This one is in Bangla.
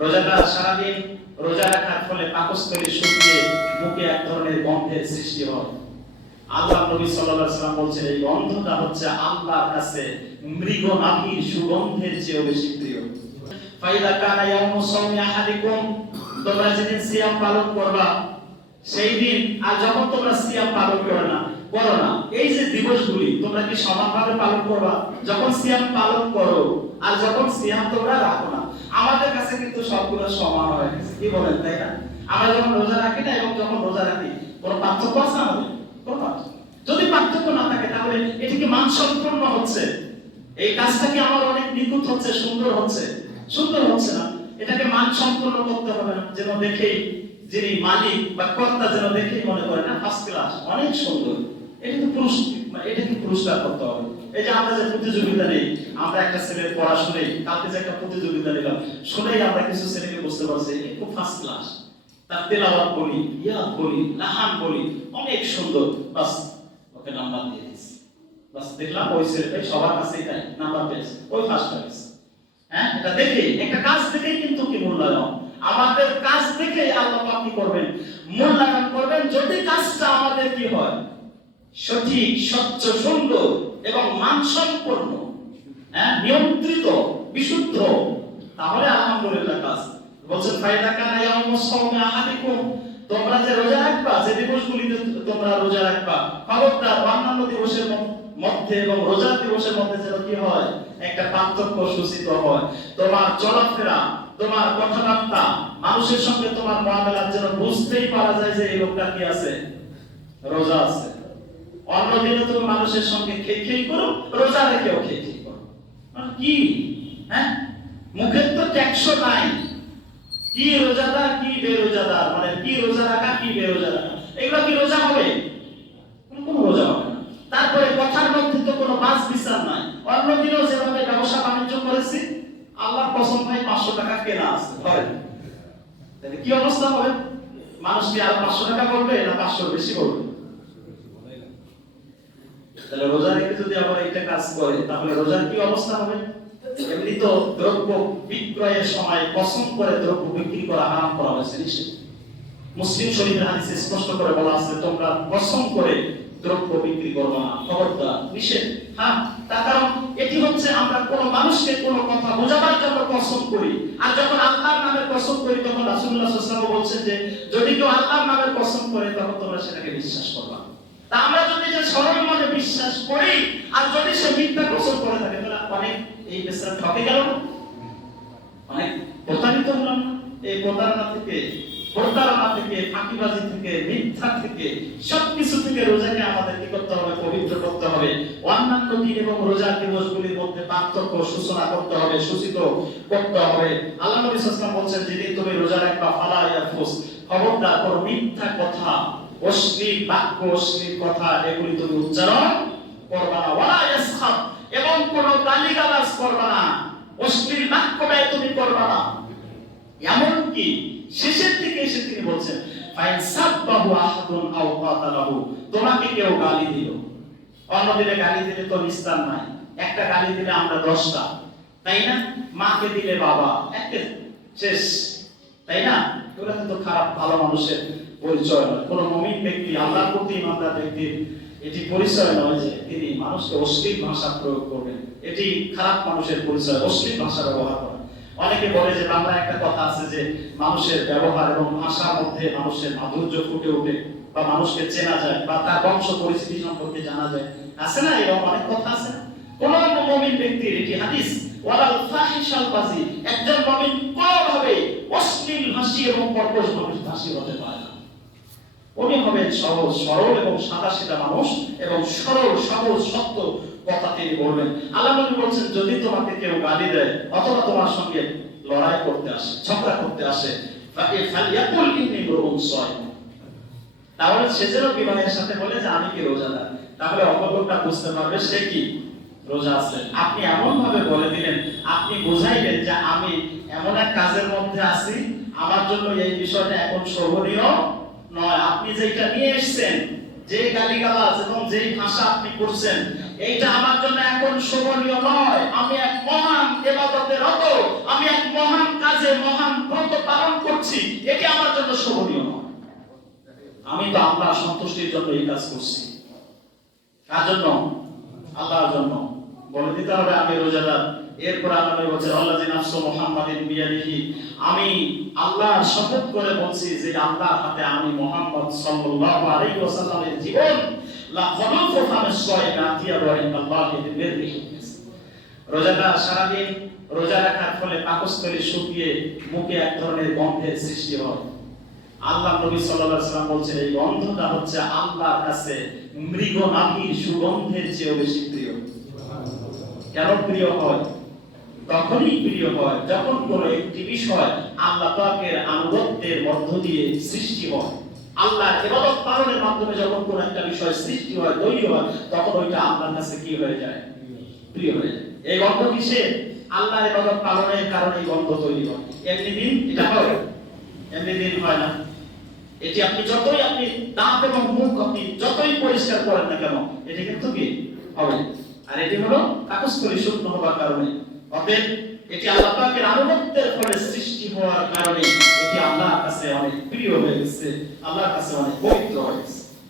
রোজাটা সারাদিন রোজা রাখার ফলে পাকস্থলী শুকিয়ে মুখে এক ধরনের গন্ধের সৃষ্টি হয়। আল্লাহ নবী সাল্লাল্লাহু আলাইহি বলছেন, এই গন্ধটা হচ্ছে আল্লাহর কাছে মৃগ নাভির সুগন্ধের চেয়েও বেশি প্রিয়। ফাইদা কানা ইয়াউমু সাওমি আহাদিকুম, তোমরা যেদিন সিয়াম পালন করবা সেই দিন আর যখন তোমরা সিয়াম পালন করো না করো না। এই যে দিবসগুলি, তোমরা কি সমানভাবে পালন করবা? যখন সিয়াম পালন করো, আর যখন সিয়াম তোমরা রাখো না আমাদের কাছে কিন্তু সবগুলো সমান হয়ে। গেছে কি বলেন, তাই না? আমরা যখন রোজা রাখি না এবং যখন রোজা রাখি, কোনো পার্থক্য আছে আমাদের? কোনো পার্থক্য। যদি পার্থক্য না থাকে, তাহলে এটি কি মানসম্পন্ন হচ্ছে? এই কাজটা কি আমার অনেক নিখুঁত হচ্ছে, সুন্দর হচ্ছে? সুন্দর হচ্ছে না। এটাকে মান সম্পন্ন করতে হবে না, যেন দেখেই যিনি মালিক বা কর্তা যেন দেখেই মনে করে, না ফার্স্ট ক্লাস অনেক সুন্দর। এটা তো পুরস্কার এটা কি পুরস্কার করতে হবে। এই যে আমরা যে প্রতিযোগিতা নেই। আমরা একটা ছেলের পড়া শুনেই কালকে যে একটা প্রতিযোগিতা নিলাম। শুনেই আমরা কিছু ছেলেকে বুঝতে পারছি খুব ফার্স্ট ক্লাস তার বলি, ইয়াদ বলি, লাহান বলি, অনেক সুন্দর। বাস, ওকে নাম্বার দিয়ে দিয়েছি বাস, দেখলাম ওই ছেলেটাই সবার কাছে এটাই নাম্বার পেয়েছে। ওই ফার্স্ট হয়েছে হ্যাঁ এটা দেখে, একটা কাজ দেখেই কিন্তু কি মূল্যায়ন? আমাদের কাজ দেখে আল্লাহ কি করবেন? মূল্যায়ন করবেন, যদি কাজটা আমাদের কি হয়? সঠিক, স্বচ্ছ, সুন্দর এবং মানসম্পন্ন হ্যাঁ নিয়ন্ত্রিত, বিশুদ্ধ, তাহলে আলহামদুলিল্লাহ কাজ। বলছেন কানা আহাদিকুম। তোমরা যে রোজা রাখবা, যে দিবসগুলিতে তোমরা রোজা রাখবা অন্যান্য দিবসের মধ্যে এবং দিবসের মধ্যে যেন কি হয়? একটা পার্থক্য সূচিত হয়। তোমার চলাফেরা, তোমার কথাবার্তা, মানুষের সঙ্গে তোমার মহামেলার যেন বুঝতেই পারা যায় যে এই লোকটা কি আছে? রোজা আছে। অন্য দিনে তুমি মানুষের সঙ্গে খেয়ে খেয়ে করো রোজা রেখেও খেয়ে খেয়ে করো কি? হ্যাঁ? মুখের তো ট্যাক্স নাই। কি রোজাদার, কি বেরোজাদার? মানে কি রোজা রাখা, কি বেরোজা রাখা? এগুলো কি রোজা হবে? কোনো রোজা হবে না। তারপরে কথার মধ্যে তো কোনো বাস বিচার নাই। অন্য দিনও যেভাবে ব্যবসা বাণিজ্য করেছি আল্লাহ কসম ভাই পাঁচশো টাকা কেনা আছে, ধরেন। তাহলে কি অবস্থা হবে? মানুষ কি আর পাঁচশো টাকা বলবে না পাঁচশো বেশি বলবে? তাহলে রোজা রেখে যদি আবার এটা কাজ করে, তাহলে রোজার কি অবস্থা হবে? এমনি তো দ্রব্য বিক্রয়ের সময় কসম করে দ্রব্য বিক্রি করা হারাম করা হয়েছে নিষেধ মুসলিম শরীফের হাদিসে স্পষ্ট করে বলা আছে, তোমরা কসম করে দ্রব্য বিক্রি করবে না। খবরদার, নিষেধ। হ্যাঁ তার কারণ এটি হচ্ছে আমরা কোনো মানুষকে কোনো কথা বোঝাবার জন্য কসম করি। আর যখন আল্লাহর নামে কসম করি, তখন ওয়াসাল্লাম বলছেন যে, যদি কেউ আল্লাহর নামে কসম করে, তখন তোমরা সেটাকে বিশ্বাস করবা তা আমরা যদি যে সরল মনে বিশ্বাস করি, আর যদি সে মিথ্যা কসম করে থাকে, তাহলে অনেক এই বেচারা ঠকে গেল অনেক প্রতারিত হলাম এই প্রতারণা থেকে প্রতারণা থেকে, ফাঁকিবাজি থেকে, মিথ্যা থেকে, সবকিছু থেকে রোজাকে আমাদের কি করতে হবে, পবিত্র করতে হবে। অন্যান্য দিন এবং রোজার দিবসগুলির মধ্যে পার্থক্য সূচনা করতে হবে, সূচিত করতে হবে। আল্লাহ নবী সাল্লাল্লাহু বলছেন, যেদিন তুমি রোজা রাখবা, ফালা ইয়াফুস। খবরদার, কোন মিথ্যা কথা অশ্লীল বাক্য, অশ্লীল কথা, এগুলি তুমি উচ্চারণ করবা না। ওয়ালা ইয়াসখাব এবং কোন গালিগালাজ করবা না। অশ্লীল বাক্য ব্যয় তুমি করবা না। এমন কি শেষের দিকে এসে তিনি বলছেন, ফাইন সাব্বাহু আহাদুন আও কাতালাহু তোমাকে কেউ গালি দিল। অন্যদিনে গালি দিলে তো নিস্তার নাই। একটা গালি দিলে আমরা দশটা। তাই না? মাকে দিলে বাবা। শেষ। এগুলো কিন্তু খারাপ, ভালো মানুষের পরিচয় নয়। কোন মমিন ব্যক্তি, আল্লাহর প্রতি ইমানদার ব্যক্তির এটি পরিচয় নয় যে তিনি মানুষকে অশ্লীল ভাষা প্রয়োগ করবেন। এটি খারাপ মানুষের পরিচয়, অশ্লীল ভাষা ব্যবহার অনেকে বলে যে বাংলা একটা কথা আছে যে মানুষের ব্যবহার এবং ভাষার মধ্যে মানুষের মাধুর্য ফুটে ওঠে বা মানুষকে চেনা যায় বা তার বংশ পরিস্থিতি সম্পর্কে জানা যায়। আছে না এরকম অনেক কথা আছে? কোন মুমিন ব্যক্তির এটি হাদিস, ওয়ালাল ফাহিশাল বাজি একজন মুমিন কোনোভাবে অশ্লীল ভাষী এবং কর্কশ মানুষ ভাষী হতে পারে না। উনি হবেন সহজ সরল এবং সাদা সিধা মানুষ এবং সরল সহজ সত্য কথা তিনি বলবেন। আল্লাহ নবী বলছেন, যদি তোমাকে কেউ গালি দেয়, অথবা তোমার সঙ্গে লড়াই করতে আসে, ঝগড়া করতে আসে, তাকে ফালিয়াকুল ইন্নী সয়। তাহলে সে যেন বিনয়ের সাথে বলে যে, আমি কি রোজাদার? তাহলে অপর বুঝতে পারবে সে কি? রোজা আছেন। আপনি এমন ভাবে বলে দিলেন, আপনি বোঝাইলেন যে আমি এমন এক কাজের মধ্যে আছি, আমার জন্য এই বিষয়টা এখন শোভনীয় নয়। আপনি যেটা নিয়ে এসেছেন যে গালিগালাজ এবং যেই ভাষা আপনি করছেন, এইটা আমার জন্য এখন শোভনীয় নয়। আমি এক মহান এবাদতে রত, আমি এক মহান কাজে মহান ব্রত পালন করছি, এটি আমার জন্য শোভনীয় নয়। আমি তো আল্লাহ সন্তুষ্টির জন্য এই কাজ করছি। কার জন্য? আল্লাহর জন্য। বলে দিতে হবে, আমি রোজাদার। এরপর আল্লাহ বলছে আল্লাহ যে নাফসু মুহাম্মাদিন বিয়াদিহি। আমি আল্লাহর শপথ করে বলছি যে, আল্লাহর হাতে আমি মুহাম্মদ সাল্লাল্লাহু আলাইহি ওয়াসাল্লামের জীবন, লা খলুফু ফামিস সাইয়্যিদ আতিয়া ওয়া ইন্নাল্লাহি বিররিহি রোজাদার সারাদিন রোজা রাখার ফলে পাকস্থলী শুকিয়ে মুখে এক ধরনের গন্ধের সৃষ্টি হয়। আল্লাহ নবী সাল্লাম বলছেন, এই গন্ধটা হচ্ছে আল্লাহর কাছে মৃগ নাভির সুগন্ধের চেয়েও বেশি প্রিয়। কেন প্রিয় হয়? তখনই প্রিয় হয় যখন কোনো একটি বিষয় আল্লাহ পাকের আনুগত্যের মধ্য দিয়ে সৃষ্টি হয়। আল্লাহ ইবাদত পালনের মাধ্যমে যখন কোনো একটা বিষয় সৃষ্টি হয়, তৈরি হয়, তখন ওইটা আল্লাহর কাছে কি হয়ে যায়? প্রিয় হয়ে যায়। এই গন্ধ কিসের আল্লাহর ইবাদত পালনের কারণে গন্ধ তৈরি হয়। এমনি দিন এটা হয়? এমনি দিন হয় না? এটি আপনি যতই আপনি দাঁত এবং মুখ আপনি যতই পরিষ্কার করেন না কেন, এটি কিন্তু কি হবে? আর এটি হলো কাগজকরি শুকনো হওয়ার কারণে। অতএব এটি আল্লাহ পাকের আনুগত্যের ফলে সৃষ্টি হওয়ার কারণে এটি আল্লাহর কাছে অনেক প্রিয় হয়ে গেছে, আল্লাহর কাছে অনেক পবিত্র হয়ে গেছে।